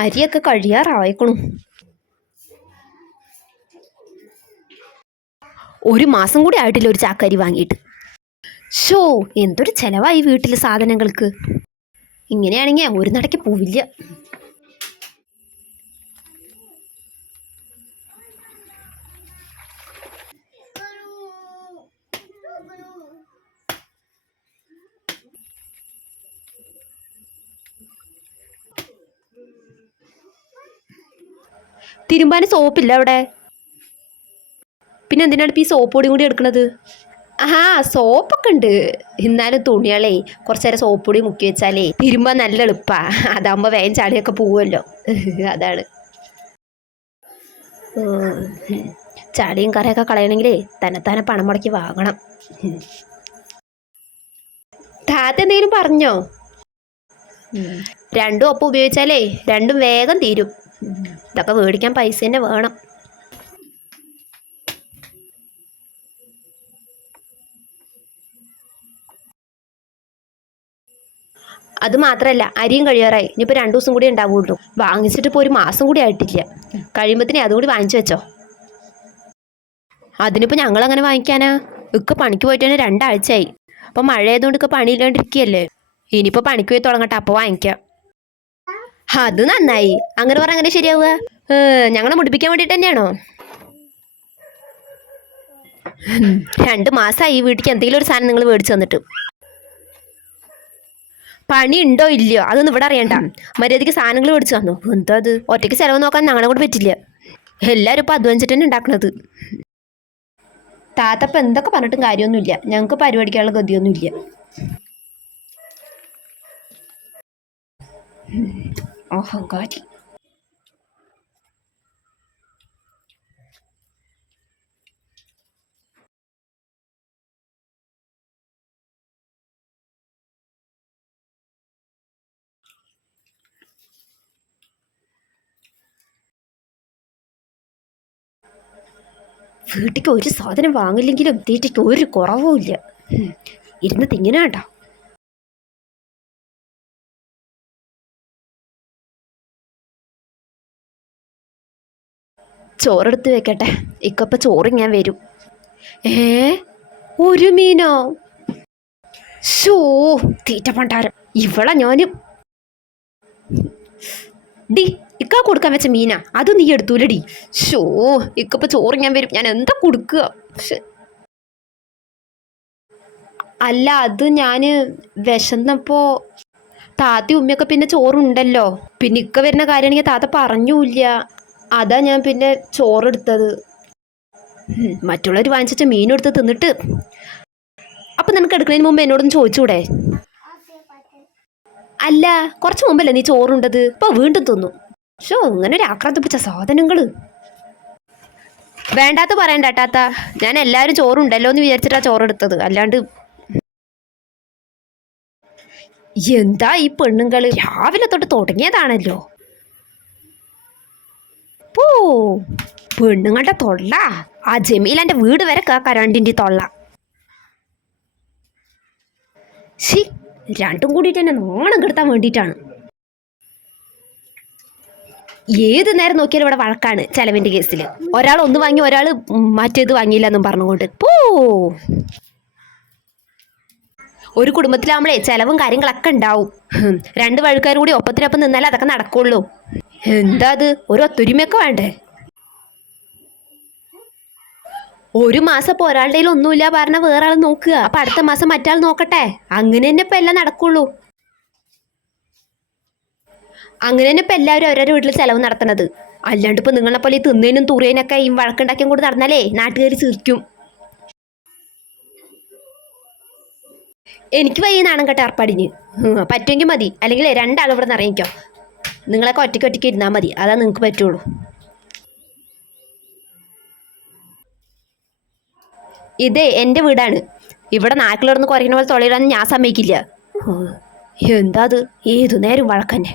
അരിയൊക്കെ കഴിയാറായിക്കണു. ഒരു മാസം കൂടി ആയിട്ടില്ല ഒരു ചാക്കരി വാങ്ങിയിട്ട്. ഷോ എന്തൊരു ചെലവായി വീട്ടിലെ സാധനങ്ങൾക്ക്. ഇങ്ങനെയാണെങ്കിൽ ഒരു നടക്ക് പോവില്ല. തിരുമ്പാൻ സോപ്പില്ല അവിടെ. പിന്നെ എന്തിനാണ് ഇപ്പം ഈ സോപ്പ് പൊടി കൂടി എടുക്കണത്? ആ സോപ്പൊക്കെ ഉണ്ട്, എന്നാലും തുണികളെ കുറച്ച് നേരം സോപ്പ് പൊടി മുക്കി വെച്ചാലേ തിരുമ്പാൻ നല്ല എളുപ്പാ. അതാകുമ്പോൾ വേഗം ചളിയൊക്കെ പോവുമല്ലോ. അതാണ്. ചളിയും കറയൊക്കെ കളയണമെങ്കിലേ തന്നെത്താനെ പണം മുടക്കി വാങ്ങണം. താത്ത എന്തെങ്കിലും പറഞ്ഞോ? രണ്ടും ഒപ്പം ഉപയോഗിച്ചാലേ രണ്ടും വേഗം തീരും. ഇതൊക്കെ മേടിക്കാൻ പൈസ തന്നെ വേണം. അത് മാത്രമല്ല അരിയും കഴിയാറായി. ഇനിയിപ്പോൾ 2 ദിവസം കൂടി ഉണ്ടാവുള്ളൂ. വാങ്ങിച്ചിട്ട് ഇപ്പോൾ ഒരു മാസം കൂടി ആയിട്ടില്ല. കഴിയുമ്പത്തിനെ അതുകൂടി വാങ്ങിച്ചു വെച്ചോ. അതിനിപ്പോൾ ഞങ്ങളങ്ങനെ വാങ്ങിക്കാനാ? ഇക്ക പണിക്ക് പോയിട്ട് തന്നെ 2 ആഴ്ചയായി. അപ്പം മഴ ആയതുകൊണ്ട് ഇക്ക പണിയില്ലാണ്ടിരിക്കുകയല്ലേ. ഇനിയിപ്പോൾ പണിക്ക് പോയി തുടങ്ങട്ടെ, അപ്പോൾ വാങ്ങിക്കാം. അത് നന്നായി. അങ്ങനെ പറഞ്ഞാൽ അങ്ങനെ ശരിയാവുക? ഞങ്ങളെ മുടിപ്പിക്കാൻ വേണ്ടിയിട്ട് തന്നെയാണോ? 2 മാസമായി ഈ വീട്ടിലേക്ക് എന്തെങ്കിലും ഒരു സാധനം നിങ്ങൾ മേടിച്ചു തന്നിട്ട്. പണി ഉണ്ടോ ഇല്ലയോ അതൊന്നും ഇവിടെ അറിയണ്ട. മര്യാദയ്ക്ക് സാധനങ്ങൾ മേടിച്ചു തന്നോ. എന്താ അത്? ഒറ്റയ്ക്ക് ചിലവ് നോക്കാൻ ഞങ്ങളെ കൂടെ പറ്റില്ല. എല്ലാവരും ഇപ്പം അധ്വാനിച്ചിട്ട് തന്നെ ഉണ്ടാക്കണത്. താത്തപ്പം എന്തൊക്കെ പറഞ്ഞിട്ടും കാര്യമൊന്നുമില്ല. ഞങ്ങൾക്ക് പരിപാടിക്കാനുള്ള ഗതിയൊന്നുമില്ല. അഹങ്കാരി. വീട്ടിലേക്ക് ഒരു സാധനം വാങ്ങില്ലെങ്കിലും തീറ്റയ്ക്ക് ഒരു കുറവുമില്ല. ഇരുന്ന് തിങ്ങനെ വേണ്ട. ചോറെടുത്ത് വെക്കട്ടെ, ഇക്കപ്പം ചോറ് ഞാൻ വരും. ഒരു മീനോ? ഷോ തീറ്റ പണ്ടാരം. ഇവളെ ഞാൻ ഡി ഇക്ക കൊടുക്കാൻ വെച്ച മീനാ, അത് നീ എടുത്തൂലടി. ഷോ ഇക്കപ്പം ചോറ് ഞാൻ വരും. ഞാൻ എന്താ കൊടുക്കുക? അല്ല അത് ഞാൻ വിശന്നപ്പോൾ താത്തി ഉമ്മയൊക്കെ പിന്നെ ചോറുണ്ടല്ലോ. പിന്നെ ഇക്ക വരുന്ന കാര്യമാണെങ്കിൽ താത്ത പറഞ്ഞൂല്ല. അതാ ഞാൻ പിന്നെ ചോറെടുത്തത്. മറ്റുള്ളവർ വാങ്ങിച്ച മീനെടുത്ത് തിന്നിട്ട്. അപ്പം നിനക്ക് എടുക്കുന്നതിന് മുമ്പ് എന്നോടൊന്ന് ചോദിച്ചൂടെ? അല്ല കുറച്ച് മുമ്പല്ലേ നീ ചോറുണ്ടത്, ഇപ്പൊ വീണ്ടും തിന്നു. ഷോ ഇങ്ങനെ ഒരു ആക്രാന്തിപ്പിച്ച സാധനങ്ങൾ. വേണ്ടാത്ത പറയണ്ട ടാത്ത. ഞാൻ എല്ലാവരും ചോറുണ്ടല്ലോ എന്ന് വിചാരിച്ചിട്ടാ ചോറെടുത്തത്, അല്ലാണ്ട്. എന്താ ഈ പെണ്ണുങ്ങൾ രാവിലെ തൊട്ട് തുടങ്ങിയതാണല്ലോ. പോ പെണ്ണുങ്ങളുടെ തൊള്ള. ആ ജമീലന്റെ വീട് വരെ കേൾക്കാം തൊള്ള. ശി രണ്ടും കൂടിയിട്ട് തന്നെ നാണം കെടുത്താൻ വേണ്ടിയിട്ടാണ്. ഏത് നേരം നോക്കിയാലും ഇവിടെ വഴക്കാണ് ചെലവിന്റെ കേസിൽ. ഒരാൾ ഒന്ന് വാങ്ങി ഒരാൾ മറ്റേത് വാങ്ങിയില്ല എന്നും പറഞ്ഞുകൊണ്ട്. പോ ഒരു കുടുംബത്തിലാവുമ്പോഴേ ചെലവും കാര്യങ്ങളൊക്കെ ഉണ്ടാവും. 2 വഴുക്കാരും കൂടി ഒപ്പത്തിനൊപ്പം നിന്നാലേ അതൊക്കെ നടക്കുള്ളൂ. എന്താ അത്? ഒരു ഒത്തൊരുമയൊക്കെ വേണ്ടേ? ഒരു മാസം ഇപ്പോൾ ഒരാളുടെ കയ്യിൽ ഒന്നുമില്ല പറഞ്ഞാൽ വേറെ ആൾ നോക്കുക. അപ്പം അടുത്ത മാസം മറ്റാൾ നോക്കട്ടെ. അങ്ങനെ തന്നെ ഇപ്പം എല്ലാം നടക്കുള്ളൂ. അങ്ങനെ തന്നെ ഇപ്പം എല്ലാവരും അവരവരുടെ വീട്ടിൽ ചിലവ് നടത്തണത്. അല്ലാണ്ട് ഇപ്പം നിങ്ങളെപ്പോലെ ഈ തിന്നതിനും തുറിയതിനൊക്കെ ഈ വഴക്കുണ്ടാക്കിയും കൂടി നടന്നാലേ നാട്ടുകാർ ചിരിക്കും. എനിക്ക് വയ്യ നാണം കെട്ട ഏർപ്പാടിന്. പറ്റുമെങ്കിൽ മതി, അല്ലെങ്കിൽ 2 ആൾ ഇവിടെ നിന്ന് ഇറങ്ങിക്കോ. നിങ്ങളൊക്കെ ഒറ്റയ്ക്ക് ഒറ്റയ്ക്ക് ഇരുന്നാൽ മതി, അതാ നിങ്ങൾക്ക് പറ്റുള്ളൂ. ഇതേ എൻ്റെ വീടാണ്. ഇവിടെ നാട്ടിലിറന്ന് കുറയ്ക്കുന്ന പോലെ തൊളയിടാൻ ഞാൻ സമ്മതിക്കില്ല. എന്താ അത്? ഏതു നേരം വഴക്കന്നെ.